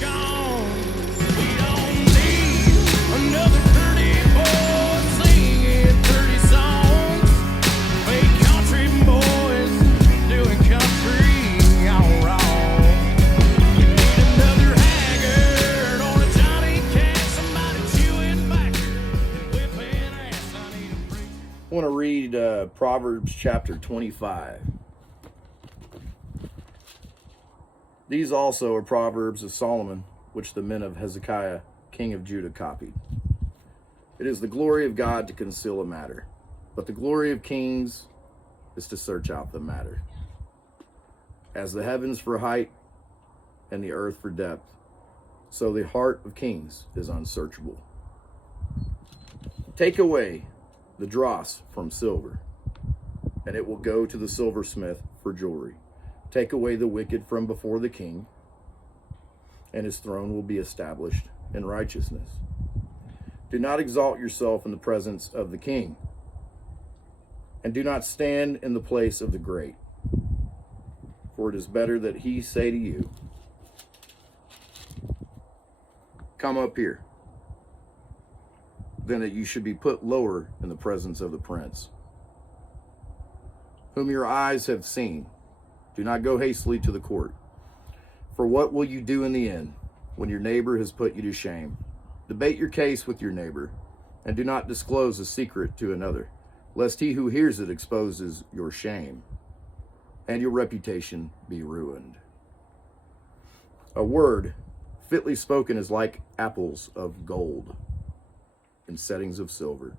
gone. We don't need another pretty boy singing pretty songs. Fake country boys doing country all wrong. You need another haggard or a Johnny Cash, somebody chewing backwards and whipping ass. I need a preacher. I want to read Proverbs chapter 25. These also are Proverbs of Solomon, which the men of Hezekiah, king of Judah, copied. It is the glory of God to conceal a matter, but the glory of kings is to search out the matter. As the heavens for height and the earth for depth, so the heart of kings is unsearchable. Take away the dross from silver, and it will go to the silversmith for jewelry. Take away the wicked from before the king, and his throne will be established in righteousness. Do not exalt yourself in the presence of the king, and do not stand in the place of the great. For it is better that he say to you, come up here, than that you should be put lower in the presence of the prince, whom your eyes have seen. Do not go hastily to the court. For what will you do in the end when your neighbor has put you to shame? Debate your case with your neighbor, and do not disclose a secret to another, lest he who hears it exposes your shame, and your reputation be ruined. A word fitly spoken is like apples of gold in settings of silver,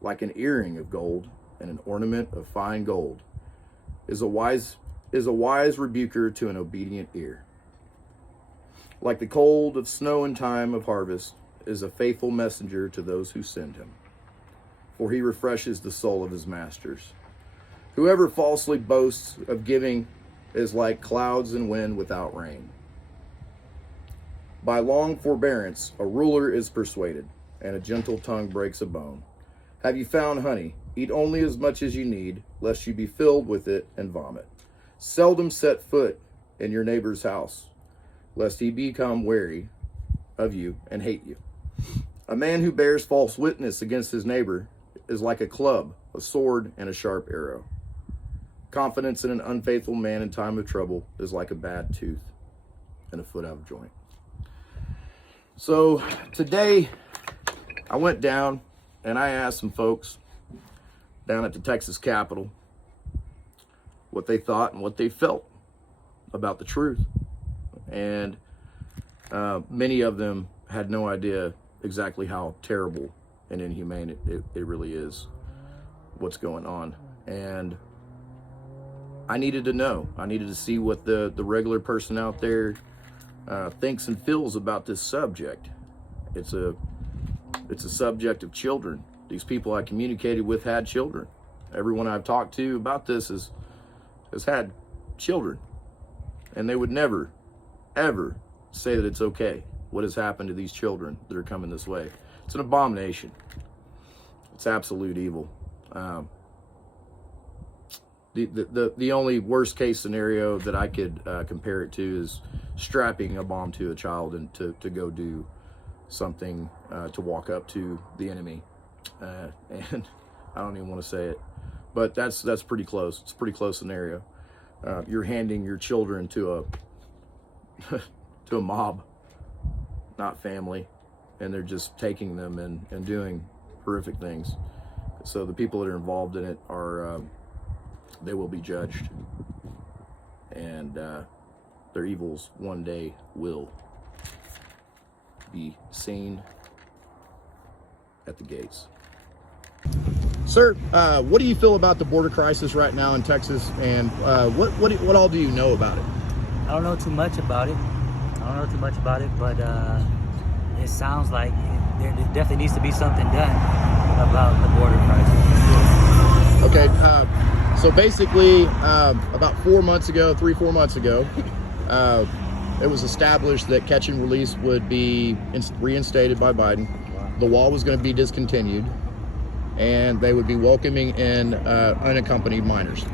like an earring of gold and an ornament of fine gold is a wise rebuker to an obedient ear. Like the cold of snow in time of harvest is a faithful messenger to those who send him, for he refreshes the soul of his masters. Whoever falsely boasts of giving is like clouds and wind without rain. By long forbearance a ruler is persuaded, and a gentle tongue breaks a bone. Have you found honey? Eat only as much as you need, lest you be filled with it and vomit. Seldom set foot in your neighbor's house, lest he become wary of you and hate you. A man who bears false witness against his neighbor is like a club, a sword, and a sharp arrow. Confidence in an unfaithful man in time of trouble is like a bad tooth and a foot out of joint. So today I went down and I asked some folks down at the Texas Capitol what they thought and what they felt about the truth. And many of them had no idea exactly how terrible and inhumane it really is, what's going on. And I needed to know. I needed to see what the regular person out there thinks and feels about this subject. It's a subject of children. These people I communicated with had children. Everyone I've talked to about this has had children, and they would never, ever say that it's okay what has happened to these children that are coming this way. It's an abomination. It's absolute evil. The only worst case scenario that I could compare it to is strapping a bomb to a child and to go do something to walk up to the enemy. And I don't even want to say it, but that's pretty close. It's a pretty close scenario. You're handing your children to a mob, not family, and they're just taking them and doing horrific things. So the people that are involved in it are they will be judged, and their evils one day will be seen at the gates. Sir, what do you feel about the border crisis right now in Texas, and what all do you know about it? I don't know too much about it. But it sounds like there definitely needs to be something done about the border crisis. Okay, so basically, about 4 months ago, 3-4 months ago, it was established that catch and release would be reinstated by Biden. The wall was going to be discontinued, and they would be welcoming in unaccompanied minors.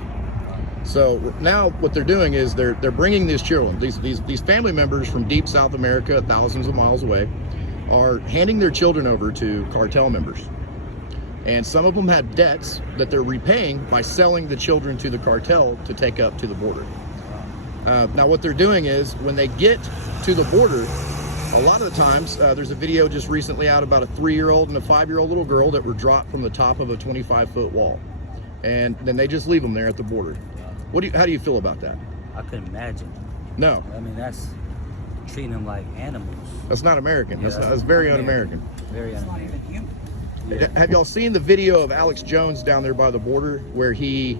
So now what they're doing is they're bringing these children, these family members from deep South America, thousands of miles away, are handing their children over to cartel members. And some of them have debts that they're repaying by selling the children to the cartel to take up to the border. Now what they're doing is when they get to the border, a lot of the times, there's a video just recently out about a 3-year-old and a 5-year-old little girl that were dropped from the top of a 25-foot wall. And then they just leave them there at the border. How do you feel about that? I couldn't imagine. No. I mean, that's treating them like animals. That's not American. Yeah, That's very un-American. Very un-American. Have y'all seen the video of Alex Jones down there by the border where he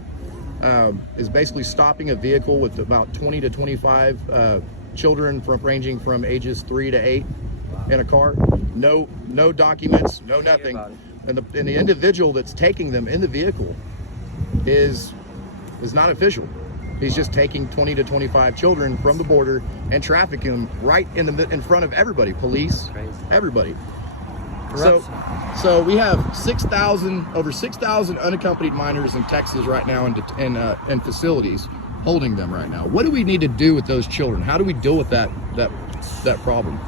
is basically stopping a vehicle with about 20 to 25 children ranging from ages 3 to 8 in a car? No documents, no nothing. And the individual that's taking them in the vehicle is not official. He's just taking 20 to 25 children from the border and trafficking them right in front of everybody, police, everybody. So we have over 6,000 unaccompanied minors in Texas right now in facilities holding them right now. What do we need to do with those children? How do we deal with that problem?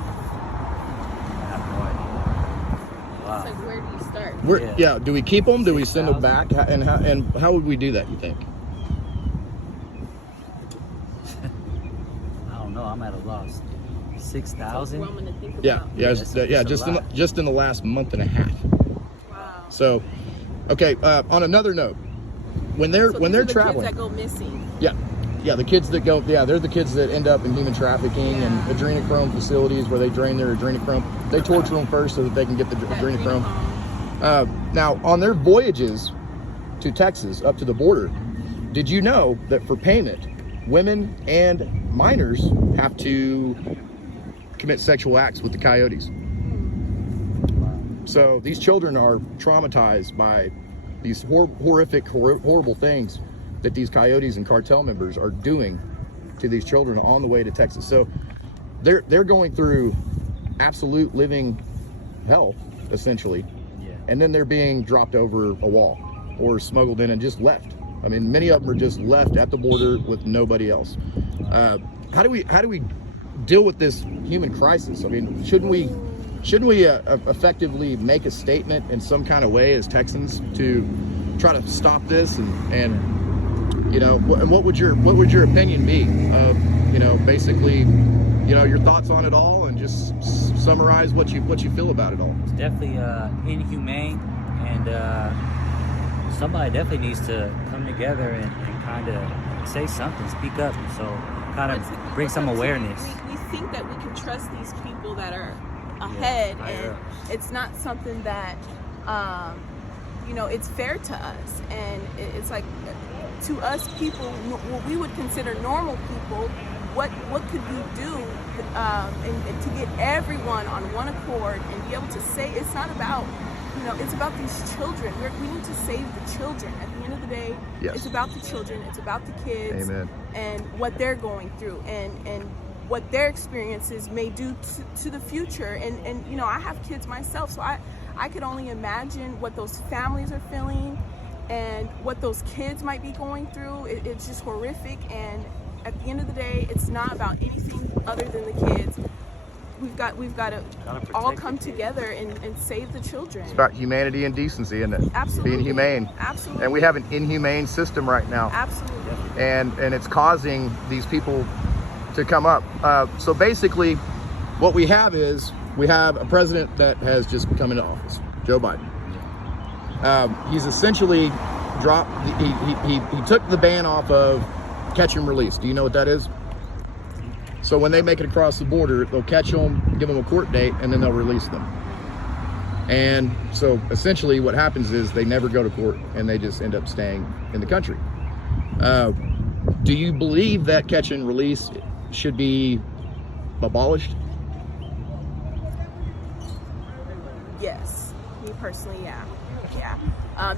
It's like, where do you start? Yeah. Do we keep them? Do we send them back? And how would we do that, you think? I don't know. I'm at a loss. 6,000? Just in the last month and a half. Wow. So, okay. On another note, when they're traveling, kids that go missing. Yeah, the kids that go. Yeah, they're the kids that end up in human trafficking and adrenochrome facilities where they drain their adrenochrome. They torture them first so that they can get the adrenochrome. Now, on their voyages to Texas up to the border, did you know that for payment, women and minors have to commit sexual acts with the coyotes? So these children are traumatized by these horrific, horrible things that these coyotes and cartel members are doing to these children on the way to Texas. So they're going through absolute living hell, essentially. And then they're being dropped over a wall or smuggled in and just left. I mean, many of them are just left at the border with nobody else. How do we deal with this human crisis? I mean, shouldn't we effectively make a statement in some kind of way as Texans to try to stop this and you know, and what would your opinion be of, basically, your thoughts on it all, and just summarize what you feel about it all? It's definitely inhumane, and somebody definitely needs to come together and kind of say something, speak up, so kind of bring some awareness. We think that we can trust these people that are ahead, and it's not something that it's fair to us, and it's like, to us people, what we would consider normal people, what could you do and to get everyone on one accord and be able to say, it's not about, it's about these children. We need to save the children. At the end of the day, It's about the children, it's about the kids. Amen. And what they're going through and what their experiences may do to the future. And I have kids myself, so I could only imagine what those families are feeling and what those kids might be going through. It's just horrific, and at the end of the day, it's not about anything other than the kids. We've got to all come together and save the children. It's about humanity and decency, isn't it? Absolutely. Being humane. Absolutely. And we have an inhumane system right now. Absolutely. And it's causing these people to come up. So basically, what we have is a president that has just come into office, Joe Biden. He's essentially dropped. He took the ban off of catch and release. Do you know what that is? So when they make it across the border, they'll catch them, give them a court date, and then they'll release them. And so essentially what happens is they never go to court and they just end up staying in the country. Do you believe that catch and release should be abolished? Yes, me personally, yeah.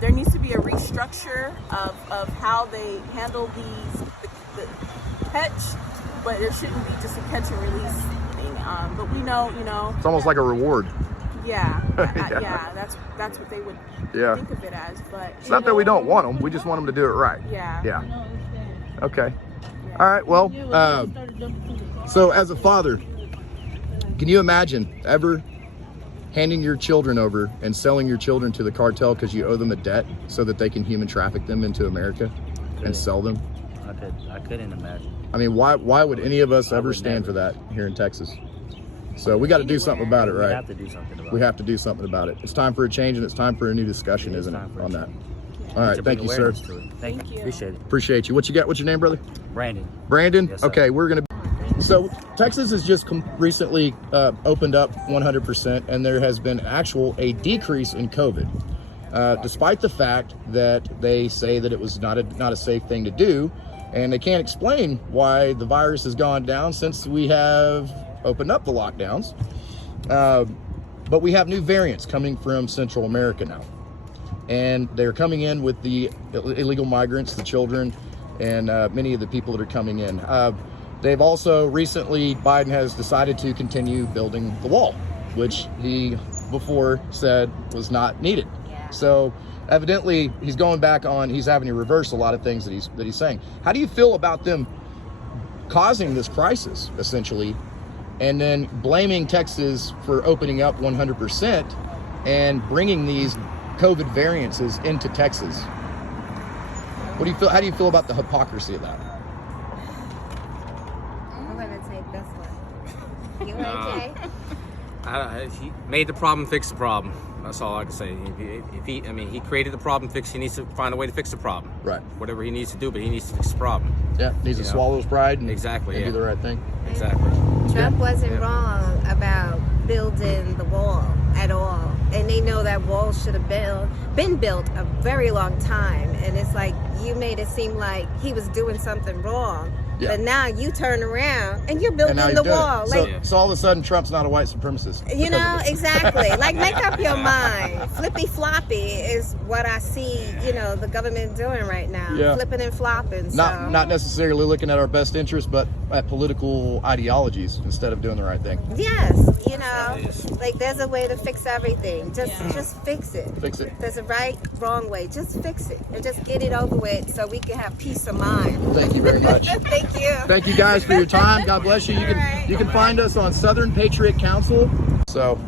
There needs to be a restructure of how they handle the catch, but there shouldn't be just a catch and release thing. But we know, It's almost like a reward. Yeah, that's what they would think of it as. But it's not that we don't want them; we just want them to do it right. Yeah. Okay. All right. Well, so as a father, can you imagine ever handing your children over and selling your children to the cartel because you owe them a debt so that they can human traffic them into America and sell them? I couldn't imagine. I mean, why would any of us I ever would stand never. for that here in Texas? So we got to do something about it, We right? have to do something about We it. have to do something about it. It's time for a change, and it's time for a new discussion, It is isn't it, time for a on that? change. All right, To bring thank you, sir. awareness to it. Thank Thank you. you. Appreciate it. Appreciate you. What you got? What's your name, brother? Brandon. Brandon? Yes, sir. Okay, we're going to... So Texas has just recently opened up 100%, and there has been a decrease in COVID, despite the fact that they say that it was not a safe thing to do, and they can't explain why the virus has gone down since we have opened up the lockdowns. But we have new variants coming from Central America now, and they're coming in with the illegal migrants, the children, and many of the people that are coming in. They've also recently, Biden has decided to continue building the wall, which he before said was not needed. So evidently he's going back on, he's having to reverse a lot of things that he's saying. How do you feel about them causing this crisis, essentially, and then blaming Texas for opening up 100% and bringing these COVID variances into Texas? What do you feel? How do you feel about the hypocrisy of that? I'm gonna take this one. You okay? He made the problem, fix the problem. That's all I can say. He created the problem, he needs to find a way to fix the problem. Right. Whatever he needs to do, but he needs to fix the problem. Yeah, needs to You know? swallow his pride and, Exactly, and yeah. do the right thing. Exactly. Trump wasn't Yeah. wrong about building the wall at all. And they know that wall should have been built a very long time. And it's like you made it seem like he was doing something wrong. Yeah. But now you turn around and you're And building now the he's doing wall. it. Like, So all of a sudden, Trump's not a white supremacist. you because know, of this. exactly. Like, make up your mind. Flippy floppy is what I see, the government doing right now. Yeah. Flipping and flopping. Not necessarily looking at our best interest, but at political ideologies instead of doing the right thing. Yes, Yes. like there's a way to fix everything. Just fix it. Fix it. There's a right, wrong way. Just fix it and just get it over with so we can have peace of mind. Thank you very much. Thank you. Thank you guys for your time. God bless you. You can find us on Southern Patriot Council. So,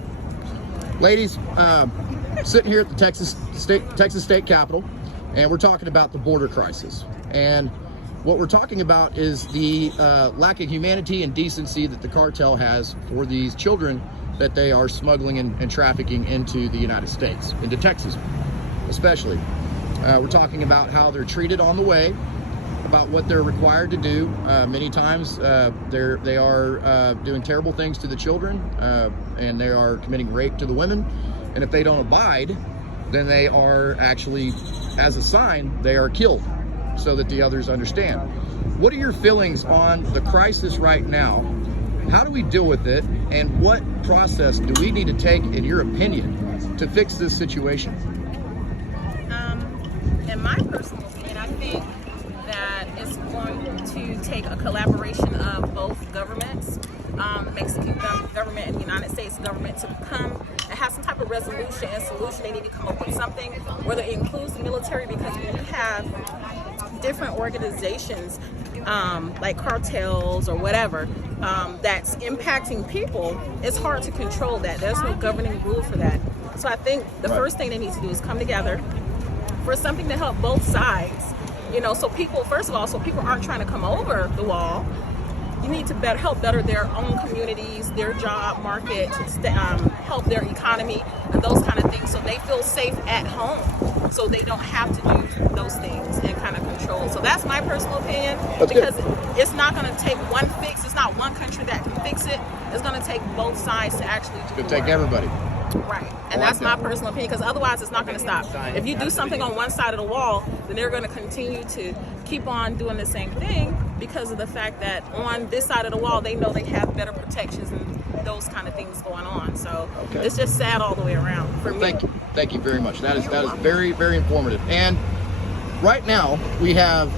ladies, sitting here at the Texas State Capitol, and we're talking about the border crisis. And what we're talking about is the lack of humanity and decency that the cartel has for these children that they are smuggling and trafficking into the United States, into Texas especially. We're talking about how they're treated on the way, about what they're required to do. Many times they are doing terrible things to the children, and they are committing rape to the women. And if they don't abide, then they are actually, as a sign, they are killed so that the others understand. What are your feelings on the crisis right now? How do we deal with it? And what process do we need to take, in your opinion, to fix this situation? In my personal opinion, I think that it's going to take a collaboration of both governments, Mexican government and the United States government, to come and have some type of resolution and solution. They need to come up with something, whether it includes the military, because when you have different organizations like cartels or whatever that's impacting people, it's hard to control that. There's no governing rule for that. So I think the first thing they need to do is come together for something to help both sides. So people, first of all, so people aren't trying to come over the wall. You need to help better their own communities, their job market, help their economy and those kind of things, so they feel safe at home, so they don't have to do those things and kind of control. So that's my personal opinion, because it's not going to take one fix. It's not one country that can fix it. It's going to take both sides to actually do It'll the take work. everybody. Right, and that's my personal opinion, because otherwise it's not going to stop. If you do something on one side of the wall, then they're going to continue to keep on doing the same thing, because of the fact that on this side of the wall, they know they have better protections and those kind of things going on. So it's just sad all the way around for me. Thank you very much. That is very, very informative. And right now we have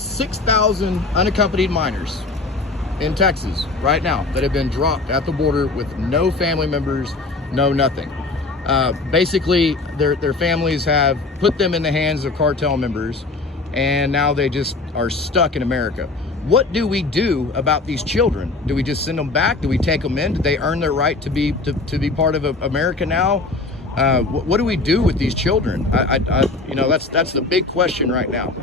6,000 unaccompanied minors in Texas right now that have been dropped at the border with no family members, no nothing. Basically, their families have put them in the hands of cartel members, and now they just are stuck in America. What do we do about these children? Do we just send them back? Do we take them in? Did they earn their right to be part of America now? What do we do with these children? You know, that's the big question right now.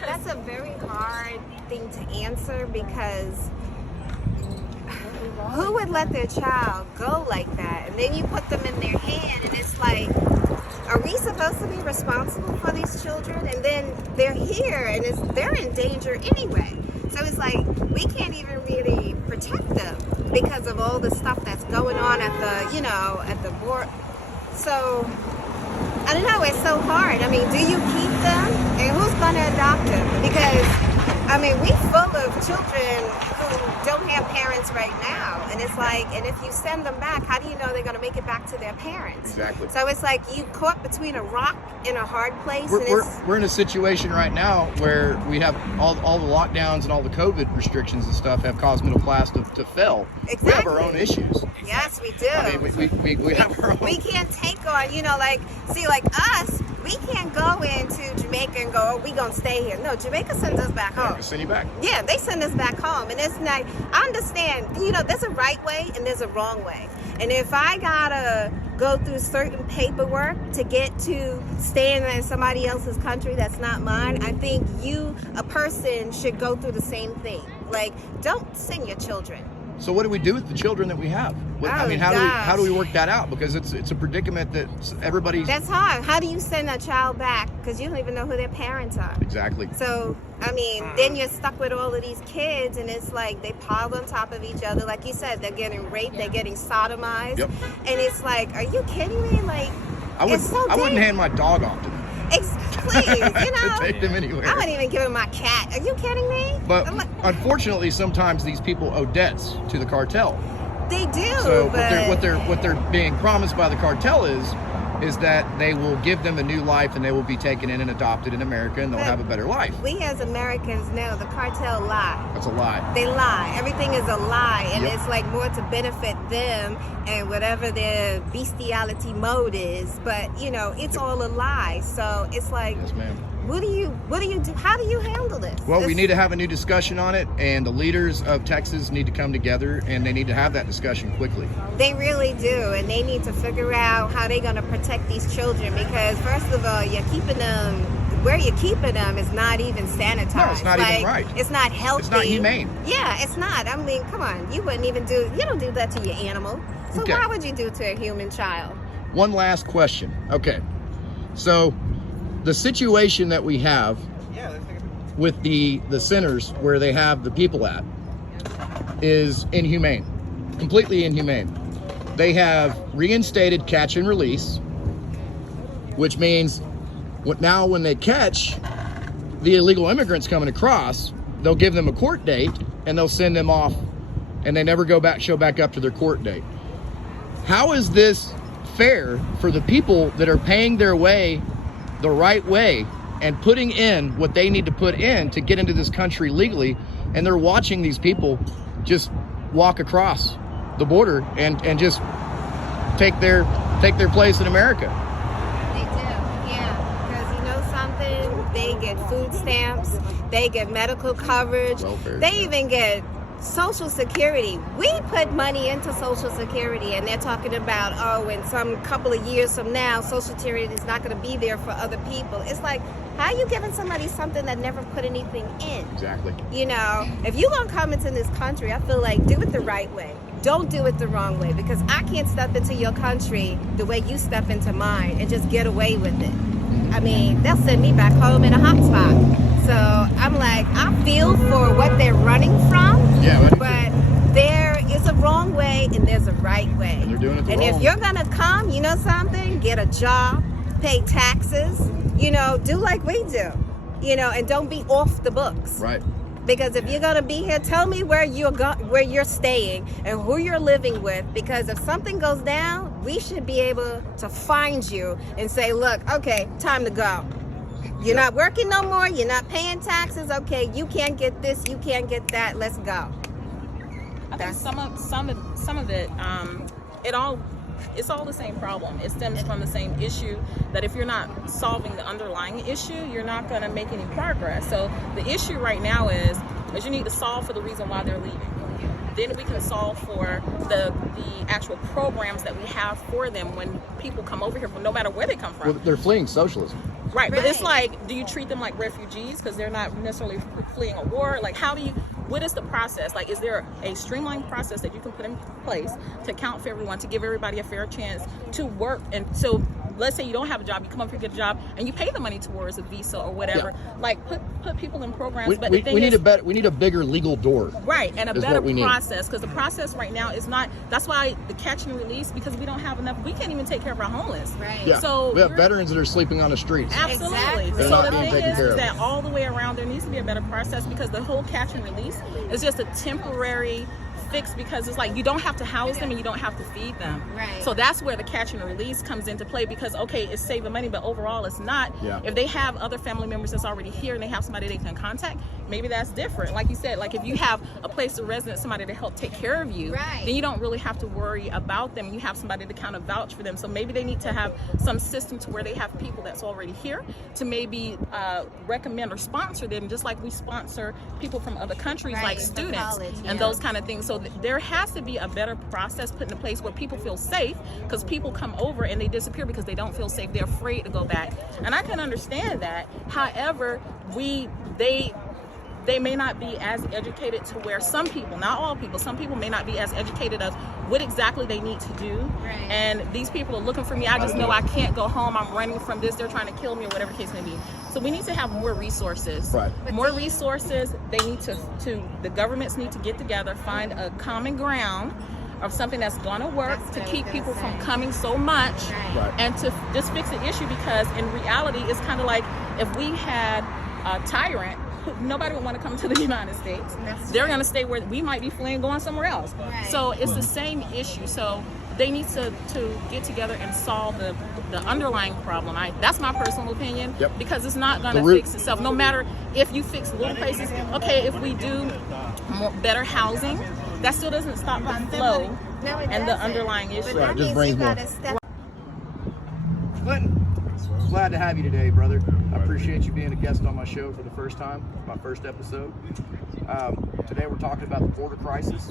That's a very hard thing to answer, because who would let their child go like that? And then you put them in their hand, and it's like, are we supposed to be responsible for these children? And then they're here, and they're in danger anyway. So it's like, we can't even really protect them because of all the stuff that's going on at the board. So I don't know, it's so hard. I mean, do you keep them? And who's going to adopt them? Because, I mean, we're full of children who don't have parents right now. And it's like, and if you send them back, how do you know they're going to make it back to their parents? Exactly. So it's like you caught between a rock and a hard place. We're in a situation right now where we have all the lockdowns and all the COVID restrictions and stuff have caused middle class to fail. Exactly. We have our own issues. Yes, we do. I mean, we have our own. We can't take on, like us, we can't go into Jamaica and go, oh, we gonna stay here. No, Jamaica sends us back home. Send you back. Yeah, they send us back home. And it's like, I understand, there's a right way and there's a wrong way. And if I gotta go through certain paperwork to get to staying in somebody else's country that's not mine, I think a person should go through the same thing. Like, don't send your children. So what do we do with the children that we have? I mean, how do we work that out? Because it's a predicament that everybody's. That's hard. How do you send a child back? Because you don't even know who their parents are. Exactly. So, I mean, then you're stuck with all of these kids, and it's like they piled on top of each other. Like you said, they're getting raped, they're getting sodomized. Yep. And it's like, are you kidding me? Like, I wouldn't hand my dog off to them. Please, Take them anywhere. I wouldn't even give him my cat. Are you kidding me? But unfortunately, sometimes these people owe debts to the cartel. They do. So but what they're being promised by the cartel is that they will give them a new life and they will be taken in and adopted in America and they'll have a better life. We as Americans know the cartel lie. That's a lie. They lie. Everything is a lie, and Yep. it's like more to benefit them and whatever their bestiality mode is. But it's all a lie. So it's like, Yes, ma'am. what do you do? How do you handle this? Well, we need to have a new discussion on it, and the leaders of Texas need to come together, and they need to have that discussion quickly. They really do, and they need to figure out how they're going to protect these children, because first of all, you're keeping them where you're keeping them is not even sanitized. No, it's not even right. It's not healthy. It's not humane. Yeah, it's not. I mean, come on. You wouldn't even you don't do that to your animal. So Okay. why would you do it to a human child? One last question. Okay. So the situation that we have with the centers where they have the people at is inhumane. Completely inhumane. They have reinstated catch and release, which means now when they catch the illegal immigrants coming across, they'll give them a court date and they'll send them off, and they never show back up to their court date. How is this fair for the people that are paying their way the right way and putting in what they need to put in to get into this country legally, and they're watching these people just walk across the border and just take their place in America? They do, yeah. Because something, they get food stamps, they get medical coverage, Welfare, they yeah. even get Social Security. We put money into Social Security, and they're talking about, in some couple of years from now, Social Security is not going to be there for other people. It's like, how are you giving somebody something that never put anything in? Exactly. If you're going to come into this country, I feel like do it the right way. Don't do it the wrong way, because I can't step into your country the way you step into mine and just get away with it. I mean, they'll send me back home in a hot spot. So I'm like, I feel for what they're running from, Yeah, but there is a wrong way and there's a right way. And they're doing it the And wrong if you're gonna come, get a job, pay taxes, do like we do, and don't be off the books. Right. Because if you're gonna be here, tell me where you're staying and who you're living with. Because if something goes down, we should be able to find you and say, look, okay, time to go. You're not working no more. You're not paying taxes. Okay, you can't get this. You can't get that. Let's go. I think some of it, it all it's all the same problem. It stems from the same issue, that if you're not solving the underlying issue, you're not going to make any progress. So the issue right now is you need to solve for the reason why they're leaving. Then we can solve for the actual programs that we have for them when people come over here, from no matter where they come from. Well, they're fleeing socialism. Right, but it's like, do you treat them like refugees because they're not necessarily fleeing a war? Like, what is the process? Like, is there a streamlined process that you can put in place to account for everyone, to give everybody a fair chance to work? And so, let's say you don't have a job, you come up here, get a job, and you pay the money towards a visa or whatever. Yeah. Like, put people in programs. We need a bigger legal door. Right, and a is better what we need. process, because the process right now is not. That's why the catch and release, because we don't have enough. We can't even take care of our homeless. Right. Yeah. So we have veterans that are sleeping on the streets. Absolutely. Exactly. They're So not the being thing taken is care of. that all the way around there needs to be a better process, because the whole catch and release is just a temporary fix, because it's like you don't have to house them and you don't have to feed them. Right. So that's where the catch and release comes into play, because okay, it's saving money, but overall it's not. Yeah. If they have other family members that's already here and they have somebody they can contact, maybe that's different. Like you said, like if you have a place of residence, somebody to help take care of you, Right. then you don't really have to worry about them. You have somebody to kind of vouch for them. So maybe they need to have some system to where they have people that's already here to maybe recommend or sponsor them, just like we sponsor people from other countries, Right, like for students college, yeah. and those kind of things. So there has to be a better process put into place where people feel safe, because people come over and they disappear because they don't feel safe. They're afraid to go back, and I can understand that. However, they may not be as educated to where some people, not all people, some people may not be as educated of what exactly they need to do. Right. And these people are looking for me. I just know I can't go home. I'm running from this. They're trying to kill me, or whatever the case may be. So we need to have more resources. Right. More resources. They need to the governments need to get together, find a common ground of something that's going to work That's to what I keep was people gonna from say. coming so much, Right. and to just fix the issue, because in reality it's kind of like if we had a tyrant, nobody would want to come to the United States. That's They're going to stay where we might be fleeing, going somewhere else. Right. So it's the same issue. So they need to get together and solve the underlying problem. That's my personal opinion. Yep. Because it's not going The to root- fix itself. No matter if you fix little places. Okay, if we do better housing, that still doesn't stop the flow No, it and the doesn't. underlying issue. But Right, that just means brings you more. gotta step. Clinton, glad to have you today, brother. I appreciate you being a guest on my show for the first time, my first episode. Today we're talking about the border crisis,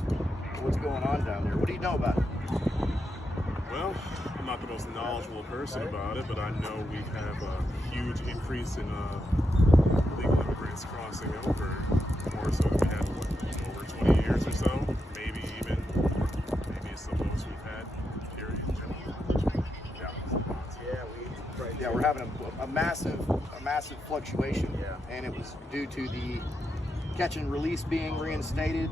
what's going on down there. What do you know about it? Well, I'm not the most knowledgeable person about it, but I know we have a huge increase in illegal immigrants crossing over, more so than we had over 20 years or so. Maybe it's the most we've had. Period. Yeah, we're having a massive fluctuation, and it was due to the catch and release being reinstated.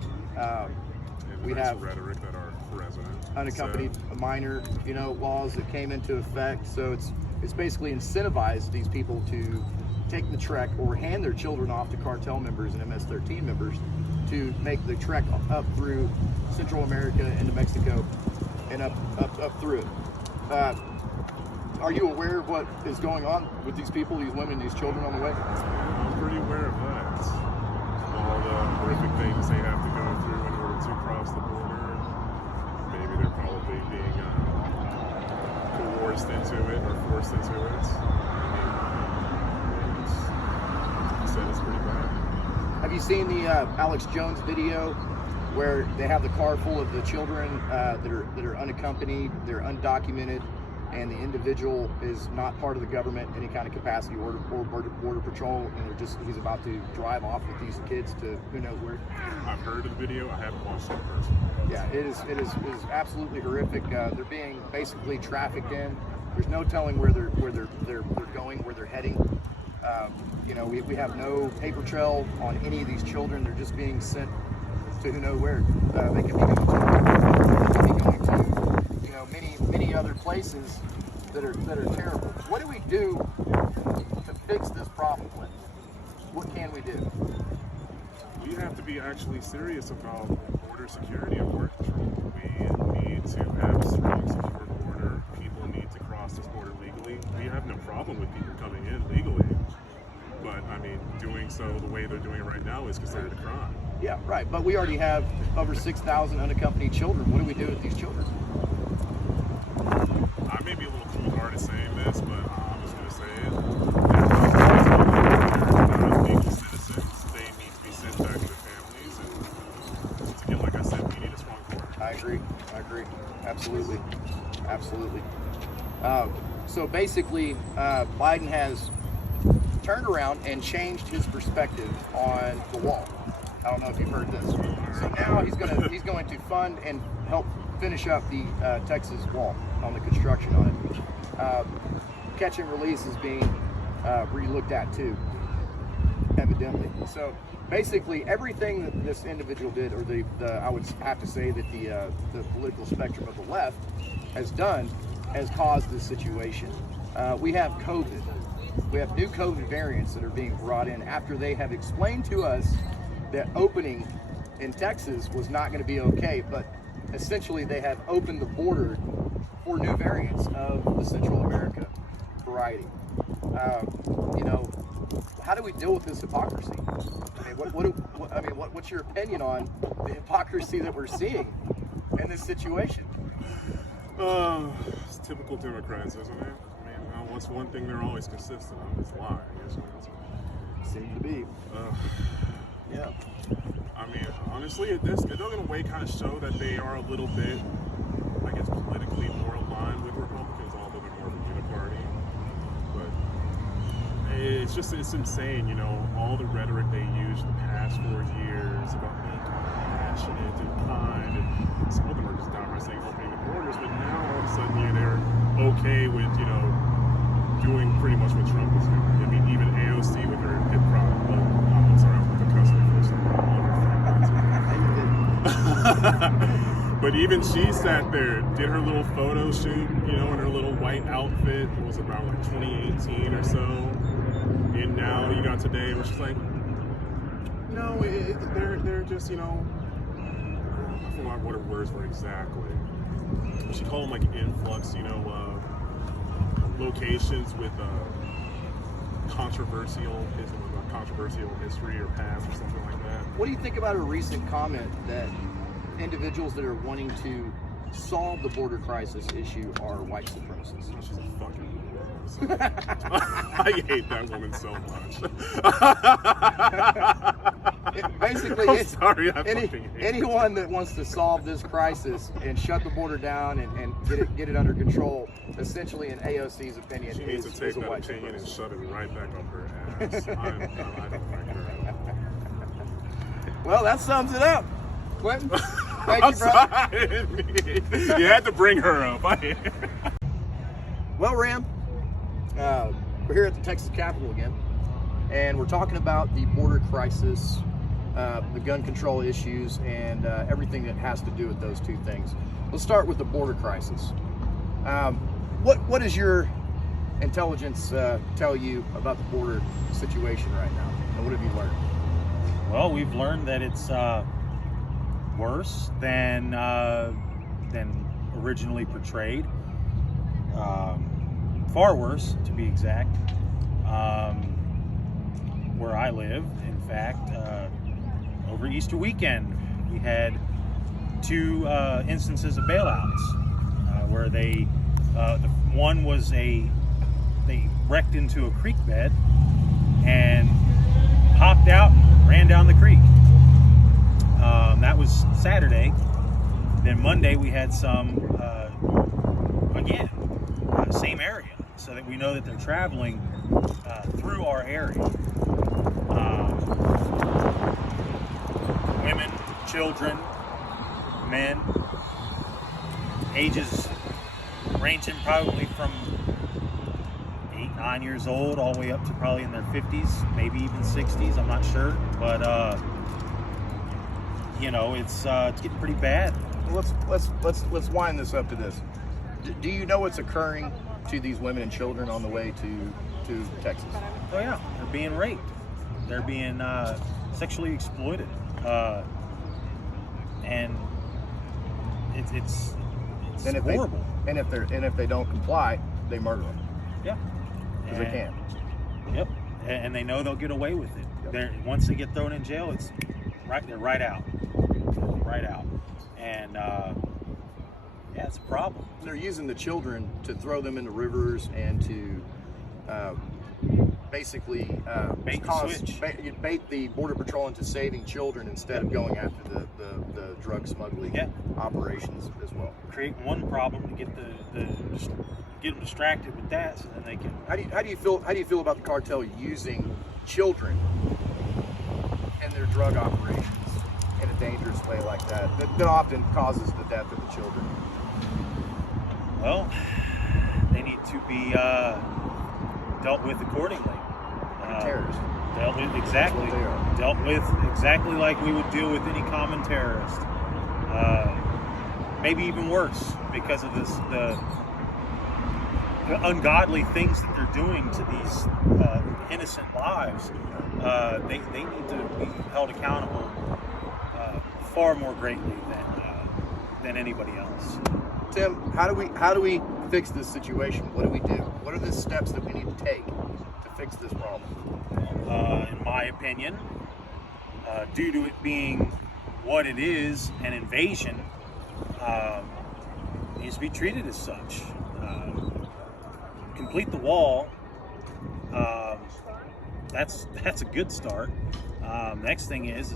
We have rhetoric that our president unaccompanied said. minor, laws that came into effect. So it's basically incentivized these people to take the trek or hand their children off to cartel members and MS-13 members to make the trek up through Central America into Mexico and up through it. Are you aware of what is going on with these people, these women, these children on the way? I'm pretty aware of that. All the horrific things they have to go through in order to cross the border. Maybe they're probably being coerced into it or forced into it. I said it's pretty bad. Have you seen the Alex Jones video where they have the car full of the children that are unaccompanied, they're undocumented, and the individual is not part of the government, any kind of capacity, or border patrol, and he's about to drive off with these kids to who knows where? I've heard of the video. I haven't watched it in person. Yeah, it is absolutely horrific. They're being basically trafficked in. There's no telling where they're going, where they're heading. We have no paper trail on any of these children. They're just being sent to who knows where. They can be going to many other places that are terrible. What do we do to fix this problem, Clint? What can we do? We have to be actually serious about border security and border control. We need to have a strong, secure border. People need to cross this border legally. We have no problem with people coming in legally. But, doing so the way they're doing it right now is considered a crime. Yeah, right. But we already have over 6,000 unaccompanied children. What do we do with these children? this, but I'm just going to say it. Legal citizens, they need to be sent back to their families. And once again, like I said, we need a strong border. I agree. Absolutely. So basically, Biden has turned around and changed his perspective on the wall. I don't know if you've heard this. So now he's going to fund and help finish up the Texas wall on the construction on it. Catch and release is being re-looked at too, evidently. So basically, everything that this individual did, or I would have to say that the political spectrum of the left has done, has caused this situation. We have COVID. We have new COVID variants that are being brought in after they have explained to us that opening in Texas was not going to be okay, but essentially they have opened the border for new variants of the Central America variety. How do we deal with this hypocrisy? I mean, what's your opinion on the hypocrisy that we're seeing in this situation? It's typical Democrats, isn't it? I mean, what's one thing they're always consistent on is lying, isn't it? Seems to be. Yeah. I mean, honestly, it does in a way kind of show that they are a little bit, I guess, politically more aligned with Republicans, although they're more of a uniparty. But it's insane, all the rhetoric they used the past 4 years about being compassionate and kind, and some of them are just downright saying opening the borders, but now all of a sudden they're okay with, doing pretty much what Trump was doing. I mean, even AOC with her hip product. I'm sorry, I was with the customer first. But even she sat there, did her little photo shoot, in her little white outfit. It was about like 2018 or so. And now you got today, which is like, no, they're just, I forgot what her words were exactly. She called them like influx, locations with controversial history or past or something like that. What do you think about a recent comment that individuals that are wanting to solve the border crisis issue are white supremacists? She's a fucking I hate that woman so much. Anyone that wants to solve this crisis and shut the border down and get it under control, essentially, in AOC's opinion, she needs to take a that white opinion and supremacist. shove it right back up her ass. I don't like her. Well, that sums it up. Quentin, thank you, brother. You had to bring her up. Well, Ram, we're here at the Texas Capitol again, and we're talking about the border crisis, the gun control issues, and everything that has to do with those two things. Let's start with the border crisis. What does your intelligence tell you about the border situation right now, and what have you learned? Well, we've learned that it's worse than originally portrayed. Far worse, to be exact. Where I live, in fact, over Easter weekend, we had 2 instances of bailouts where the one was they wrecked into a creek bed and hopped out and ran down the creek. That was Saturday. Then Monday we had some again, same area, so that we know that they're traveling through our area. Women, children, men, ages ranging probably from 8, 9 years old all the way up to probably in their 50s, maybe even 60s. I'm not sure, but it's getting pretty bad. Let's wind this up to this. Do you know what's occurring to these women and children on the way to Texas? Oh yeah, they're being raped. They're being sexually exploited, and it's horrible. If they don't comply, they murder them. Yeah, because they can. Yep, and they know they'll get away with it. Yep. Once they get thrown in jail, it's right. They're right out, and Yeah, it's a problem. They're using the children to throw them into rivers and to basically Bait and switch. bait the Border Patrol into saving children instead of going after the drug smuggling operations as well. Create one problem to get get them distracted with that, so then they can. How do you feel about the cartel using children in their drug operations in a dangerous way like that? That often causes the death of the children. Well, they need to be dealt with accordingly. Terrorists. Dealt with exactly. That's what they are. Dealt with exactly like we would deal with any common terrorist. Maybe even worse because of the ungodly things that they're doing to these innocent lives. They need to be held accountable far more greatly than anybody else. Tim, how do we fix this situation? What do we do? What are the steps that we need to take to fix this problem? In my opinion, due to it being what it is, an invasion, needs to be treated as such. Complete the wall. That's a good start. Next thing is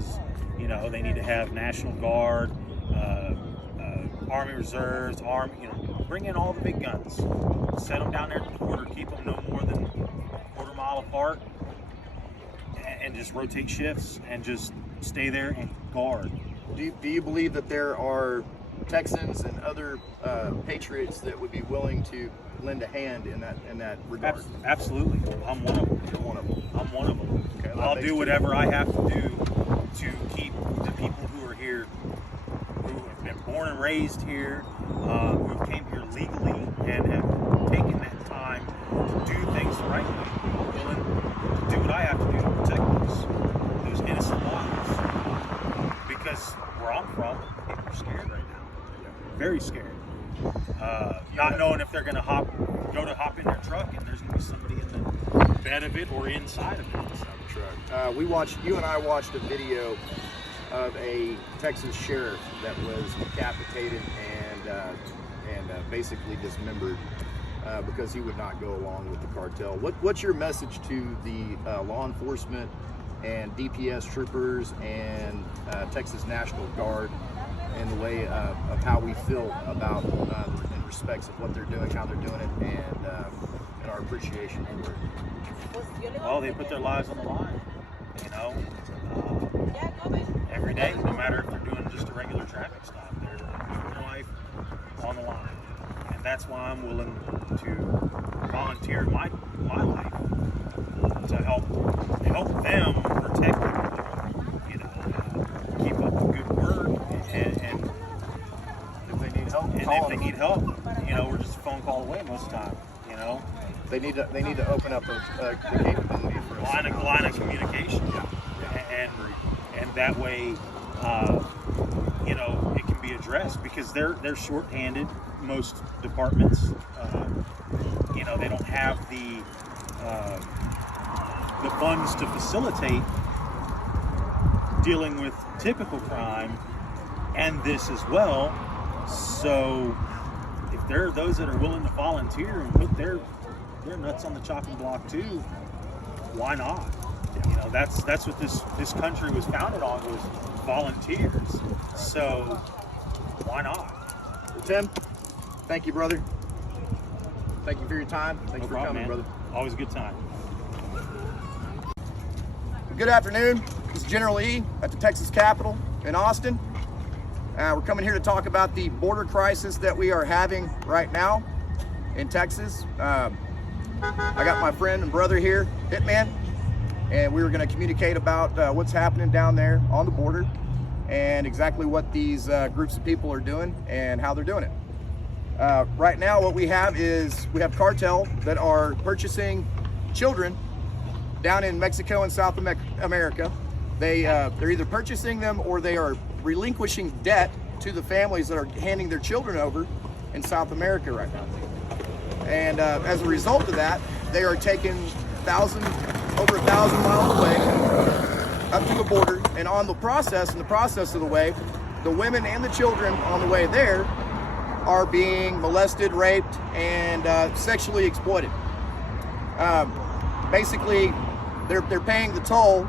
they need to have National Guard, Army Reserves, bring in all the big guns, set them down there at the border, keep them no more than a quarter mile apart, and just rotate shifts and just stay there and guard. Do you believe that there are Texans and other patriots that would be willing to lend a hand in that regard? Absolutely, I'm one of them. You're one of them. I'm one of them. Okay, I'll do whatever I have to do to keep the people who are here, who have been born and raised here, who came here legally and have taken that time to do things the right way. I'm willing to do what I have to do to protect those innocent lives. Because where I'm from, people are scared right now. Very scared. Not knowing if they're going to hop in their truck and there's going to be somebody in the bed of it or inside of it. You and I watched a video of a Texas sheriff that was decapitated and basically dismembered because he would not go along with the cartel. What's your message to the law enforcement and DPS troopers and Texas National Guard in the way of how we feel about in respects of what they're doing, how they're doing it, and our appreciation for it? Well, they put their lives on the line, every day, no matter if they're doing just a regular traffic stop, they're putting their life on the line. And that's why I'm willing to volunteer my life to help them protect what they're doing, keep up the good work, and if they need help, we're just a phone call away most of the time, They need to open up the capability for a line of communication, and that way, it can be addressed because they're short-handed. Most departments, they don't have the funds to facilitate dealing with typical crime and this as well. So, if there are those that are willing to volunteer and put their nuts on the chopping block too, why not? That's what this country was founded on, was volunteers. So why not? Well, Tim, thank you, brother. Thank you for your time. Thanks for coming, man. brother. Always a good time. Good afternoon. This is General E at the Texas Capitol in Austin. We're coming here to talk about the border crisis that we are having right now in Texas. I got my friend and brother here, Hitman, and we were going to communicate about what's happening down there on the border and exactly what these groups of people are doing and how they're doing it. Right now what we have is cartel that are purchasing children down in Mexico and South America. They're either purchasing them or they are relinquishing debt to the families that are handing their children over in South America right now. And as a result of that, they are taking over 1,000 miles away up to the border, and in the process of the way, the women and the children on the way there are being molested, raped, and sexually exploited. Basically, they're paying the toll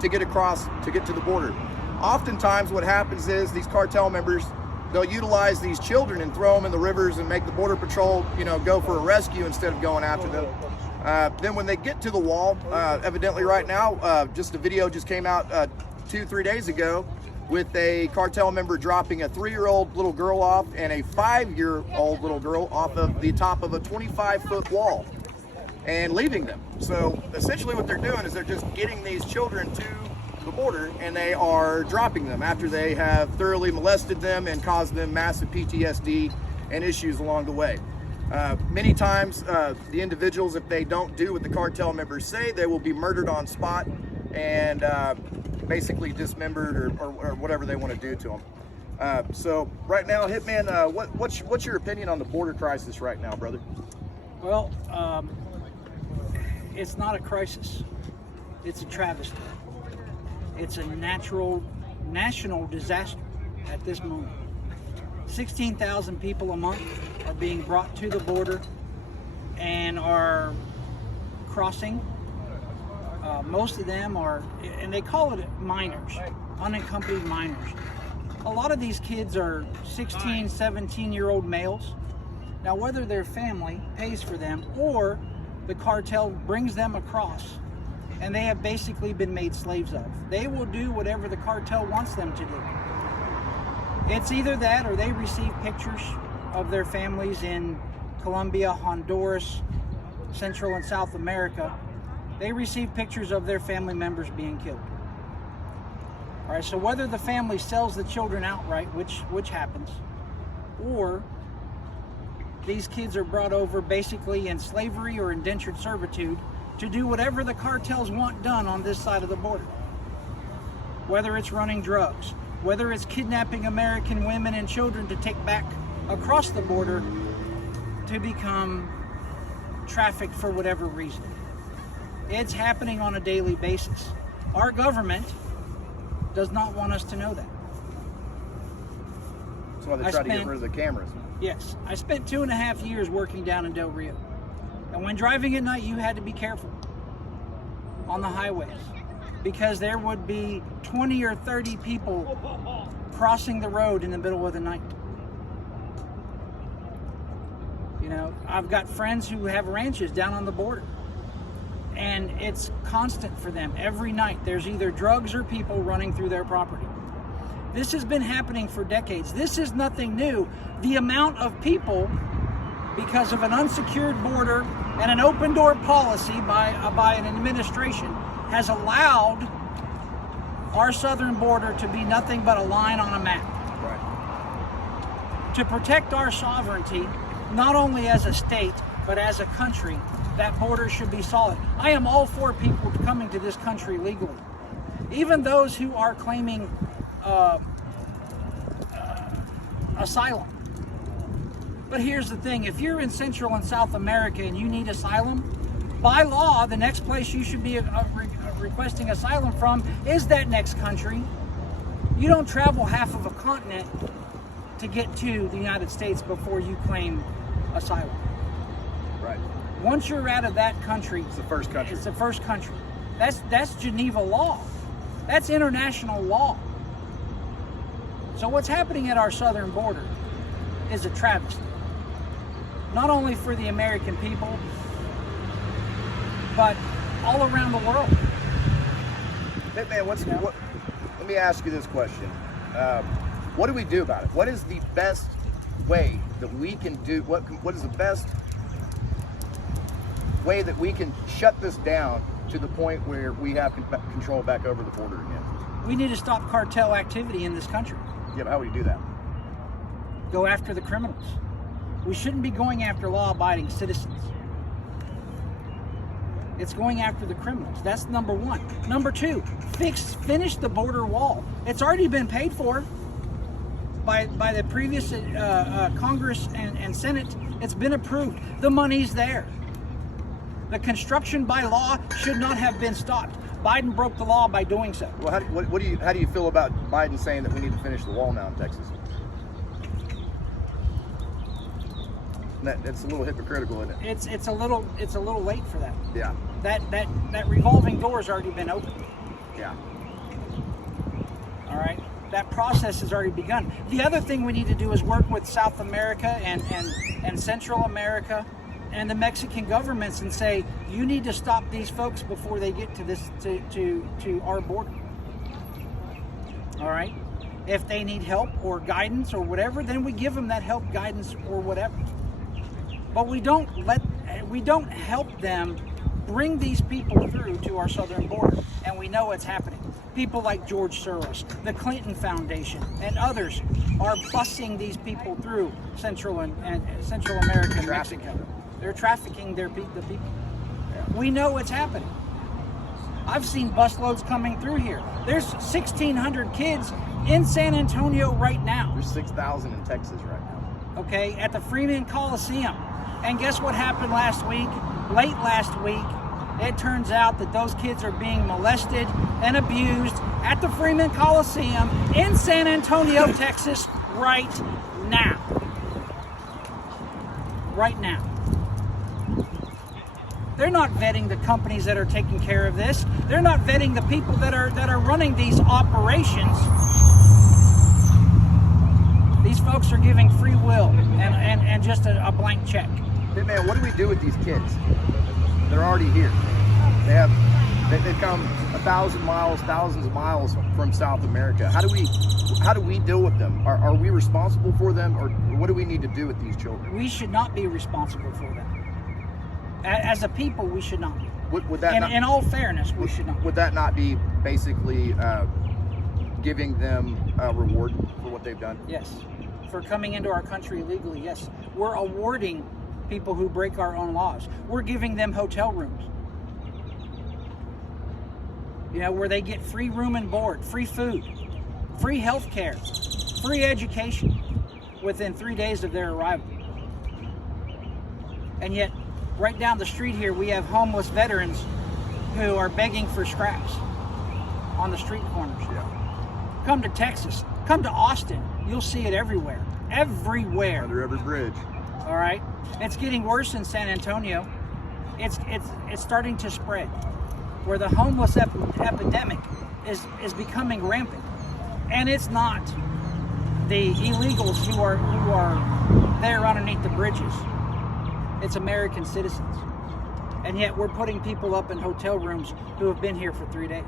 to get across, to get to the border. Oftentimes what happens is these cartel members, they'll utilize these children and throw them in the rivers and make the border patrol, go for a rescue instead of going after them. Then when they get to the wall, evidently right now, just a video just came out 2-3 days ago with a cartel member dropping a 3-year-old little girl off and a 5-year-old little girl off of the top of a 25-foot wall and leaving them. So essentially what they're doing is they're just getting these children to the border, and they are dropping them after they have thoroughly molested them and caused them massive PTSD and issues along the way. Many times the individuals, if they don't do what the cartel members say, they will be murdered on spot and basically dismembered or whatever they want to do to them. So right now, Hitman, what's your opinion on the border crisis right now, brother? Well, it's not a crisis. It's a travesty. It's a national disaster at this moment. 16,000 people a month are being brought to the border and are crossing. Most of them are, and they call it minors, unaccompanied minors. A lot of these kids are 16, 17-year-old males. Now, whether their family pays for them or the cartel brings them across, and they have basically been made slaves of. They will do whatever the cartel wants them to do. It's either that or they receive pictures of their families in Colombia, Honduras, Central and South America. They receive pictures of their family members being killed. All right, so whether the family sells the children outright, which happens, or these kids are brought over basically in slavery or indentured servitude to do whatever the cartels want done on this side of the border. Whether it's running drugs, whether it's kidnapping American women and children to take back across the border to become trafficked for whatever reason. It's happening on a daily basis. Our government does not want us to know that. That's why they try to get rid of the cameras. Yes, I spent 2.5 years working down in Del Rio. And when driving at night, you had to be careful on the highways because there would be 20 or 30 people crossing the road in the middle of the night. I've got friends who have ranches down on the border, and it's constant for them. Every night, there's either drugs or people running through their property. This has been happening for decades. This is nothing new. The amount of people, because of an unsecured border and an open door policy by an administration, has allowed our southern border to be nothing but a line on a map. Right. To protect our sovereignty, not only as a state, but as a country, that border should be solid. I am all for people coming to this country legally. Even those who are claiming asylum. But here's the thing, if you're in Central and South America and you need asylum, by law, the next place you should be requesting asylum from is that next country. You don't travel half of a continent to get to the United States before you claim asylum. Right. Once you're out of that country, it's the first country. It's the first country. That's Geneva law. That's international law. So what's happening at our southern border is a travesty. Not only for the American people, but all around the world. Hey man, let me ask you this question. What do we do about it? What is the best way that we can do, what is the best way that we can shut this down to the point where we have control back over the border again? We need to stop cartel activity in this country. Yeah, but how would you do that? Go after the criminals. We shouldn't be going after law-abiding citizens. It's going after the criminals. That's number one. Number two, finish the border wall. It's already been paid for by the previous Congress and Senate. It's been approved. The money's there. The construction by law should not have been stopped. Biden broke the law by doing so. Well, how do you feel about Biden saying that we need to finish the wall now in Texas? It's a little hypocritical, isn't it? It's a little late for that. Yeah. That revolving door has already been opened. Yeah. All right. That process has already begun. The other thing we need to do is work with South America and Central America and the Mexican governments and say, you need to stop these folks before they get to this to our border. All right. If they need help or guidance or whatever, then we give them that help, guidance, or whatever. But we don't help them bring these people through to our southern border, and we know it's happening. People like George Soros, the Clinton Foundation, and others are busing these people through Central and Central America and Mexico. They're trafficking the people. We know it's happening. I've seen busloads coming through here. There's 1,600 kids in San Antonio right now. There's 6,000 in Texas right now. Okay, at the Freeman Coliseum. And guess what happened last week? Late last week, it turns out that those kids are being molested and abused at the Freeman Coliseum in San Antonio, Texas, right now. Right now. They're not vetting the companies that are taking care of this. They're not vetting the people that are running these operations. These folks are giving free will and just a blank check. Hey man, what do we do with these kids? They're already here. They've come 1,000 miles, thousands of miles from South America. How do we deal with them? Are we responsible for them, or what do we need to do with these children? We should not be responsible for them. As a people, we should not be. Would that in all fairness, we should not. Would that not be basically giving them a reward for what they've done? Yes. For coming into our country illegally, yes. We're awarding people who break our own laws. We're giving them hotel rooms. You know, where they get free room and board, free food, free health care, free education within 3 days of their arrival. And yet, right down the street here, we have homeless veterans who are begging for scraps on the street corners. Yeah. Come to Texas, come to Austin. You'll see it everywhere. Everywhere. Under every bridge. All right. It's getting worse in San Antonio. It's starting to spread, where the homeless epidemic is becoming rampant, and it's not the illegals who are there underneath the bridges. It's American citizens, and yet we're putting people up in hotel rooms who have been here for 3 days.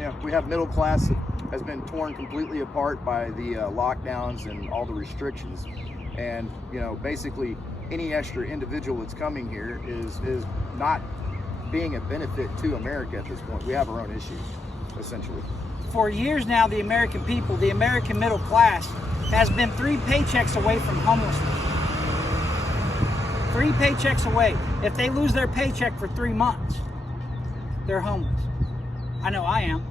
Yeah, we have middle class that has been torn completely apart by the lockdowns and all the restrictions, and you know, basically any extra individual that's coming here is not being a benefit to America at this point. We have our own issues, essentially. For years now, the American people, the American middle class, has been 3 paychecks away from homelessness. 3 paychecks away. If they lose their paycheck for 3 months, they're homeless. I know I am.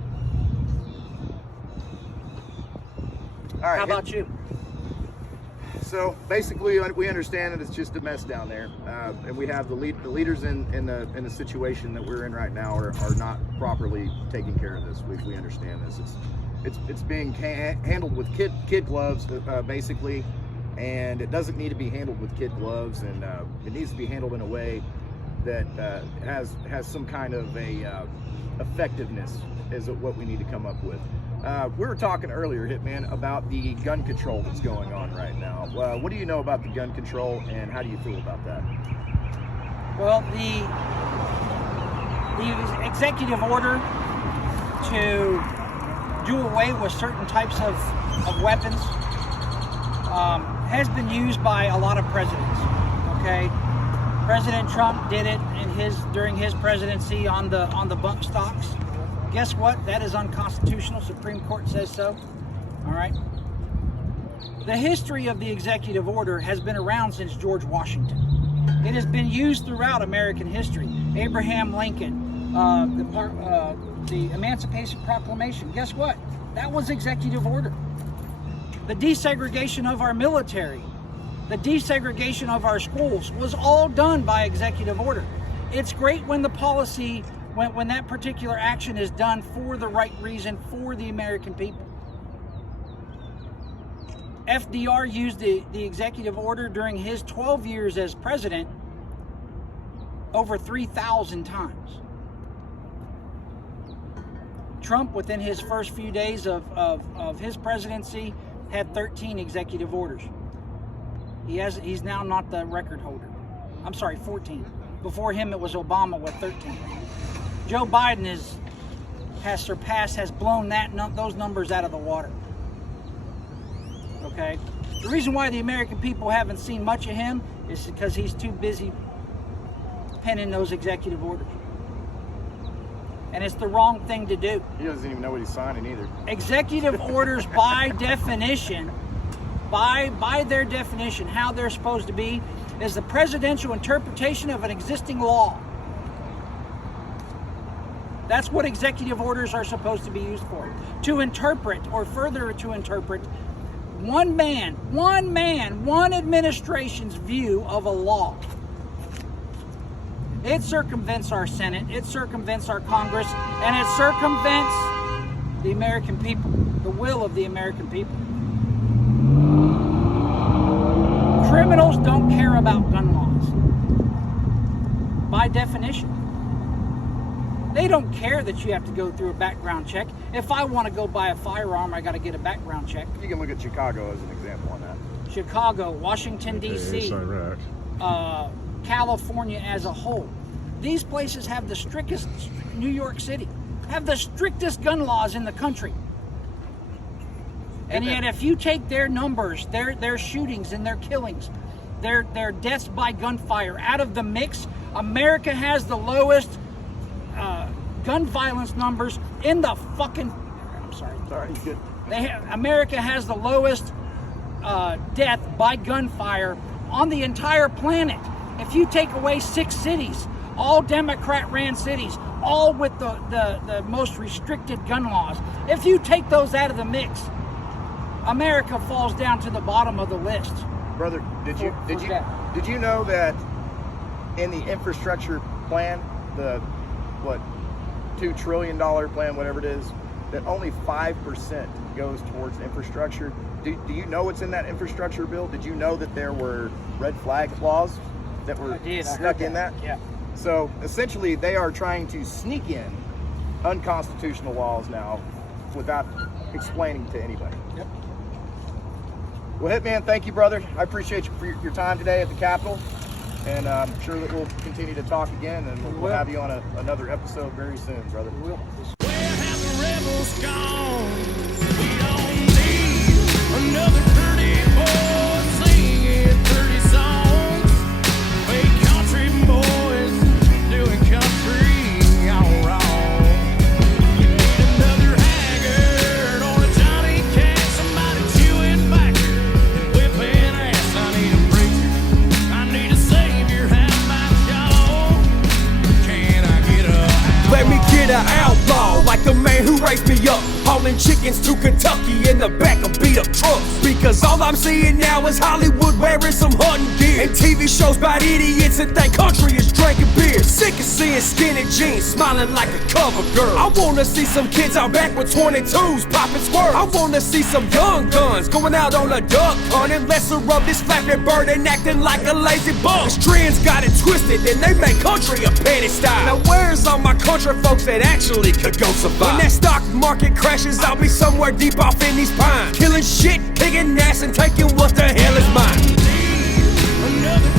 All right. How about you? So basically, we understand that it's just a mess down there, and we have the leaders in the situation that we're in right now are not properly taking care of this. We understand this. It's being handled with kid gloves, basically, and it doesn't need to be handled with kid gloves, and it needs to be handled in a way that has some kind of a effectiveness is what we need to come up with. We were talking earlier, Hitman, about the gun control that's going on right now. What do you know about the gun control, and how do you feel about that? Well, the executive order to do away with certain types of weapons has been used by a lot of presidents. Okay, President Trump did it during his presidency on the bump stocks. Guess what? That is unconstitutional. Supreme Court says so. All right. The history of the executive order has been around since George Washington. It has been used throughout American history. Abraham Lincoln, the Emancipation Proclamation. Guess what? That was executive order. The desegregation of our military, the desegregation of our schools was all done by executive order. It's great when the policy, when that particular action is done for the right reason for the American people. FDR used the executive order during his 12 years as president over 3,000 times. Trump, within his first few days of his presidency, had 13 executive orders. He's now not the record holder. I'm sorry, 14. Before him, it was Obama with 13. Joe Biden has blown those numbers out of the water. Okay? The reason why the American people haven't seen much of him is because he's too busy penning those executive orders. And it's the wrong thing to do. He doesn't even know what he's signing either. Executive orders, by definition, by their definition, how they're supposed to be, is the presidential interpretation of an existing law. That's what executive orders are supposed to be used for. To interpret, or further to interpret, one administration's view of a law. It circumvents our Senate, it circumvents our Congress, and it circumvents the American people, the will of the American people. Criminals don't care about gun laws. By definition. They don't care that you have to go through a background check. If I want to go buy a firearm, I got to get a background check. You can look at Chicago as an example on that. Chicago, Washington, D.C., California as a whole. These places have the strictest, New York City, have the strictest gun laws in the country. And yet if you take their numbers, their shootings and their killings, their deaths by gunfire out of the mix, America has the lowest gun violence numbers in the fucking... I'm sorry. Sorry, he's good. America has the lowest death by gunfire on the entire planet. If you take away 6 cities, all Democrat-ran cities, all with the most restricted gun laws, if you take those out of the mix, America falls down to the bottom of the list. Brother, did you know that in the infrastructure plan, the $2 trillion plan, whatever it is, that only 5% goes towards infrastructure? Do you know what's in that infrastructure bill? Did you know that there were red flag laws that were snuck in that? Yeah. So essentially, they are trying to sneak in unconstitutional laws now without explaining to anybody. Yep. Well, Hitman, thank you, brother. I appreciate you for your time today at the Capitol, and I'm sure that we'll continue to talk again, and we'll have you on another episode very soon, brother. We will. Where have the rebels gone? We don't need another pretty boy singing 30 songs. Hey, country boys doing country all wrong. You need another haggard or a Johnny Cash, somebody chewing backer and whipping ass. I need a preacher, I need a savior. How about y'all? Can I get a Let me get an outlaw, like the man who raised me up, hauling chickens to Kentucky in the back of beat up trucks. Because all I'm seeing now is Hollywood wearing some hunting gear, and TV shows about idiots that think country is drinking beer. Sick of seeing skinny jeans smiling like a cover girl. I wanna see some kids out back with 22s popping squirrels. I wanna see some young guns going out on a duck hunt, and lesser of this flappy bird and acting like a lazy bum. This trends got it twisted and they make country a petty style. Now where's all my country folks that actually could go survive? When that stock market crashes, I'll be somewhere deep off in these pines, killing shit, kicking ass, and taking what the hell is mine. another